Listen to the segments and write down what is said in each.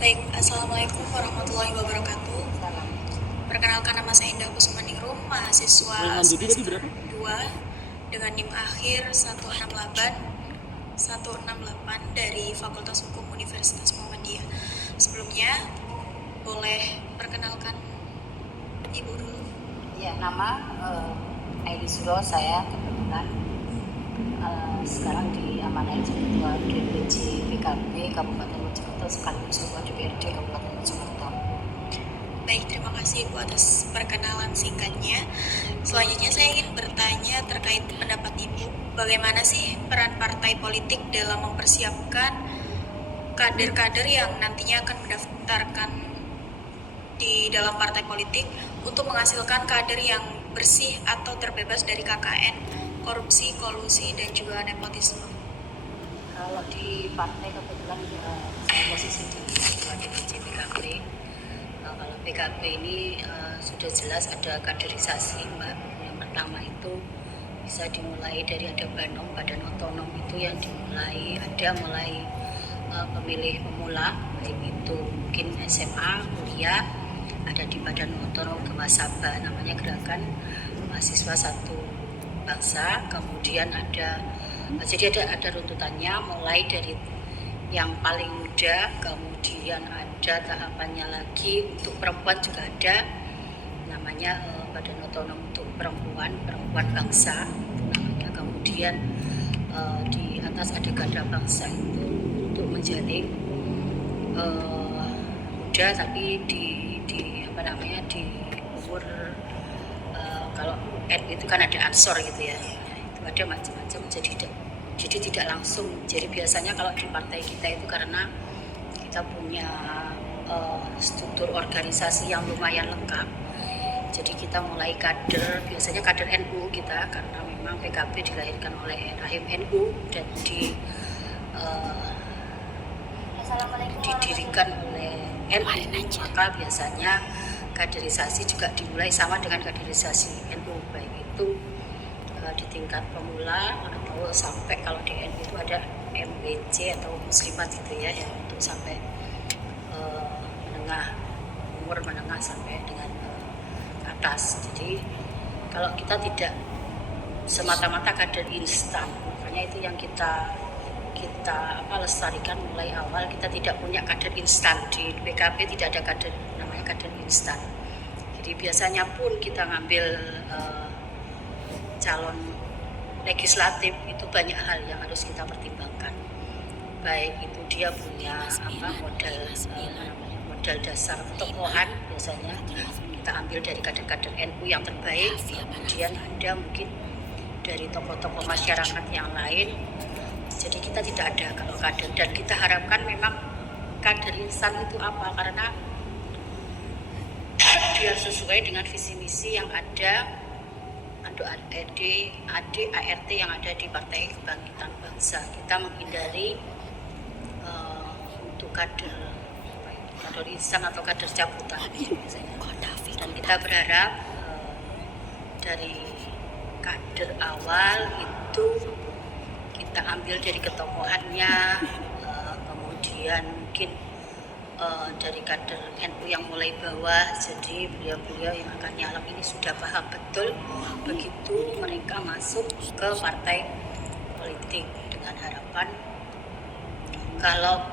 Baik, Assalamualaikum warahmatullahi wabarakatuh. Salam. Perkenalkan, nama saya Indah Kusmaningrum, mahasiswa semester 2 dengan NIM akhir 168 dari Fakultas Hukum Universitas Muhammadiyah. Sebelumnya, boleh perkenalkan Ibu dulu. Ya, nama Aidi Suro, saya kebetulan sekarang diamanai jadi Ketua DPC PKB Kabupaten Mojokerto sekaligus Ketua DPRD Kabupaten Mojokerto. Baik, terima kasih Ibu atas perkenalan singkatnya. Selanjutnya saya ingin bertanya terkait pendapat Ibu, bagaimana sih peran partai politik dalam mempersiapkan kader-kader yang nantinya akan mendaftarkan di dalam partai politik untuk menghasilkan kader yang bersih atau terbebas dari KKN, korupsi, kolusi, dan juga nepotisme. Kalau di partai kebetulan saya posisi di Ketua DPC PKB. Kalau PKB ini sudah jelas ada kaderisasi, Mbak. Yang pertama itu bisa dimulai dari ada badan otonom itu yang dimulai, ada mulai pemilih pemula, baik itu mungkin SMA, kuliah, ada di badan otonom Gemasaba, namanya Gerakan Mahasiswa Satu Bangsa. Kemudian jadi ada runtutannya mulai dari yang paling muda, kemudian ada tahapannya lagi untuk perempuan juga ada, namanya Badan Otonom untuk Perempuan Bangsa namanya. Kemudian di atas ada Garda Bangsa itu untuk menjalin muda tapi di umur kalau N itu kan ada ansor gitu ya, itu ada macam-macam, jadi tidak langsung. Jadi biasanya kalau di partai kita itu karena kita punya struktur organisasi yang lumayan lengkap, jadi kita mulai kader, biasanya kader NU kita, karena memang PKB dilahirkan oleh rahim NU dan didirikan oleh NU, maka biasanya kaderisasi juga dimulai sama dengan kaderisasi NU, baik itu di tingkat pemula atau sampai kalau di NU itu ada MBC atau muslimat gitu ya, yang untuk sampai umur menengah sampai dengan atas. Jadi kalau kita tidak semata-mata kader instan, makanya itu yang kita lestarikan mulai awal. Kita tidak punya kader instan di PKB, tidak ada kader namanya kader instan. Jadi biasanya pun kita ngambil calon legislatif itu banyak hal yang harus kita pertimbangkan, baik itu dia punya modal dasar tokohan. Biasanya kita ambil dari kader-kader NU yang terbaik, kemudian ada mungkin dari tokoh-tokoh masyarakat yang lain. Jadi kita tidak ada kalau kader, dan kita harapkan memang kader instan itu apa, karena biar sesuai dengan visi misi yang ada untuk ART yang ada di Partai Kebangkitan Bangsa. Kita menghindari untuk kader instan atau kader cabutan biasanya. Dan kita berharap dari kader awal itu kita ambil dari ketokohannya, kemudian mungkin dari kader NU yang mulai bawah, jadi beliau-beliau yang akan nyalek ini sudah paham betul begitu mereka masuk ke partai politik, dengan harapan kalau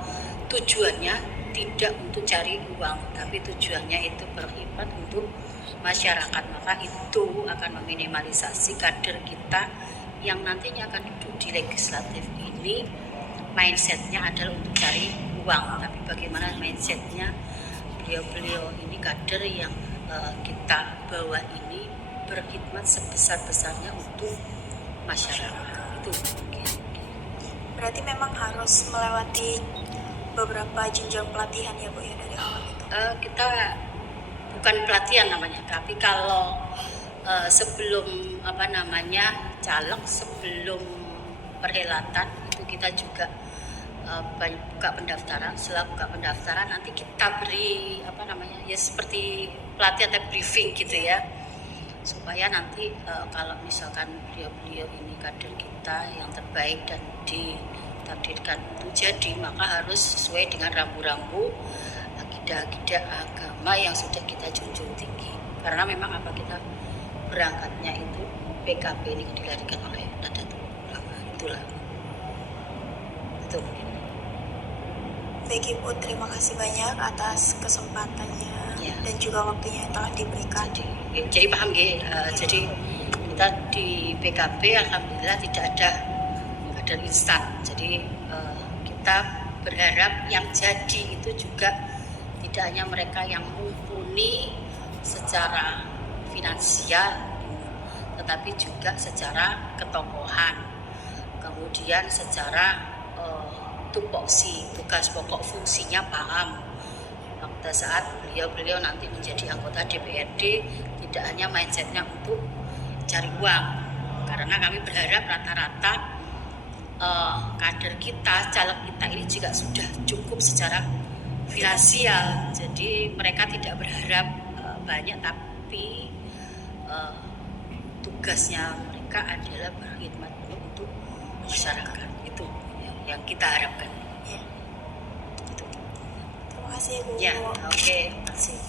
tujuannya tidak untuk cari uang, tapi tujuannya itu berkhidmat untuk masyarakat, maka itu akan meminimalisasi kader kita yang nantinya akan duduk di legislatif ini mindsetnya adalah untuk cari uang. Tapi bagaimana mindsetnya beliau-beliau ini, kader yang kita bawa ini berkhidmat sebesar-besarnya untuk masyarakat. Itu mungkin. Berarti memang harus melewati beberapa jenjang pelatihan ya Bu ya dari awal itu? Kita bukan pelatihan namanya, tapi kalau sebelum caleg, sebelum perhelatan itu kita juga buka pendaftaran. Setelah buka pendaftaran nanti kita beri seperti pelatihan atau briefing gitu ya, supaya nanti kalau misalkan beliau ini kader kita yang terbaik dan ditakdirkan untuk jadi, maka harus sesuai dengan rambu-rambu akidah-akidah agama yang sudah kita junjung tinggi. Karena memang apa, kita berangkatnya itu PKB ini dilahirkan oleh Nahdlatul Ulama, itulah itu. Baik Ibu, terima kasih banyak atas kesempatannya Ya. dan juga waktunya yang telah diberikan. Jadi paham nggih? Jadi kita di PKB alhamdulillah tidak ada kader instan. Jadi kita berharap yang jadi itu juga tidak hanya mereka yang mumpuni secara finansial, tetapi juga secara ketokohan, kemudian secara tupoksi, tugas pokok fungsinya paham. Pada saat beliau nanti menjadi anggota DPRD, tidak hanya mindsetnya untuk cari uang, karena kami berharap rata-rata kader kita, caleg kita ini juga sudah cukup secara finansial. Jadi mereka tidak berharap banyak, tapi tugasnya mereka adalah berkhidmat untuk masyarakat. Itu yang kita harapkan. Ya. Terima kasih Ibu. Ya, oke. Terima kasih.